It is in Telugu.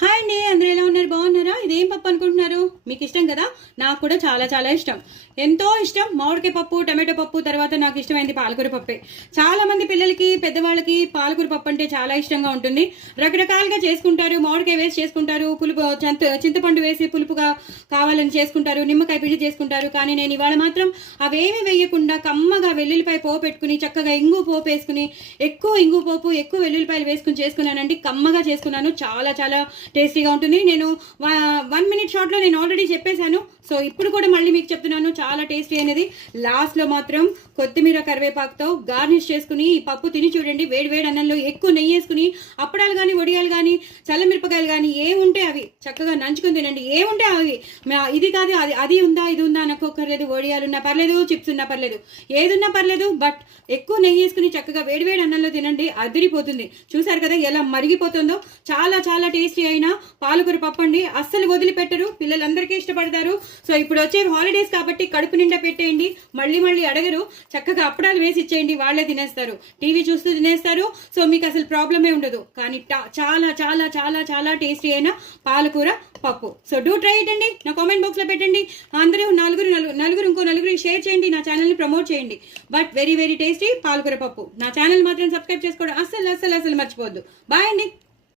హాయ్ అండి, అందరూ ఎలా ఉన్నారు? బాగున్నారా? ఇదేం పప్పు అనుకుంటున్నారు? మీకు ఇష్టం కదా, నాకు కూడా చాలా చాలా ఇష్టం, ఎంతో ఇష్టం. మామిడికాయ పప్పు, టమాటో పప్పు, తర్వాత నాకు ఇష్టమైంది పాలకూర పప్పే. చాలా మంది పిల్లలకి, పెద్దవాళ్ళకి పాలకూర పప్పు అంటే చాలా ఇష్టంగా ఉంటుంది. రకరకాలుగా చేసుకుంటారు. మామిడికాయ వేసి చేసుకుంటారు, పులుపు చింతపండు వేసి పులుపుగా కావాలని చేసుకుంటారు, నిమ్మకాయ పిండి చేసుకుంటారు. కానీ నేను ఇవాళ మాత్రం అవేమి వేయకుండా కమ్మగా వెల్లుల్లిపాయ పోపు పెట్టుకుని, చక్కగా ఇంగు పోపు వేసుకుని, ఎక్కువ ఇంగు పోపు, ఎక్కువ వెల్లుల్లిపాయలు వేసుకుని చేసుకున్నానండి. కమ్మగా చేసుకున్నాను, చాలా చాలా టేస్టీగా ఉంటుంది. నేను 1 minute షార్ట్లో నేను ఆల్రెడీ చెప్పేశాను. సో ఇప్పుడు కూడా మళ్ళీ మీకు చెప్తున్నాను, చాలా టేస్టీ అనేది. లాస్ట్లో మాత్రం కొత్తిమీర కరివేపాకుతో గార్నిష్ చేసుకుని ఈ పప్పు తిని చూడండి. వేడి వేడి అన్నంలో ఎక్కువ నెయ్యి వేసుకుని, అప్పడాలు కానీ, వడియాలు కానీ, చల్లమిరపకాయలు కానీ ఏముంటే అవి చక్కగా నంచుకుని తినండి. ఏముంటే అవి, ఇది కాదు అది ఉందా ఇది ఉందా అనుకోకర్లేదు. వడియాలు ఉన్నా పర్లేదు, చిప్స్ ఉన్నా పర్లేదు, ఏదున్నా పర్లేదు, బట్ ఎక్కువ నెయ్యి వేసుకుని చక్కగా వేడి వేడి అన్నంలో తినండి. అదిరిపోతుంది. చూసారు కదా ఎలా మరిగిపోతుందో. చాలా చాలా టేస్టీ అయిన పాలకూర పప్పు అండి. అస్సలు వదిలిపెట్టరు, పిల్లలందరికీ ఇష్టపడతారు. సో ఇప్పుడు వచ్చే హాలిడేస్ కాబట్టి కడుపు నిండా పెట్టేయండి, మళ్ళీ మళ్ళీ అడగరు. చక్కగా అప్పడాలు వేసి ఇచ్చేయండి, వాళ్ళే తినేస్తారు, టీవీ చూస్తూ తినేస్తారు. సో మీకు అసలు ప్రాబ్లమే ఉండదు. కానీ చాలా చాలా చాలా చాలా టేస్టీ అయిన పాలకూర పప్పు. సో డూ ట్రై ఇట్ అండి. నా కామెంట్ బాక్స్ లో పెట్టండి. అందరూ నలుగురు ఇంకో నలుగురు షేర్ చేయండి, నా ఛానల్ ని ప్రమోట్ చేయండి. బట్ వెరీ వెరీ టేస్టీ పాలకూర పప్పు. నా ఛానల్ మాత్రం సబ్స్క్రైబ్ చేసుకోవడం అస్సలు అస్సలు అస్సలు మర్చిపోవద్దు. బాయ్ అండి.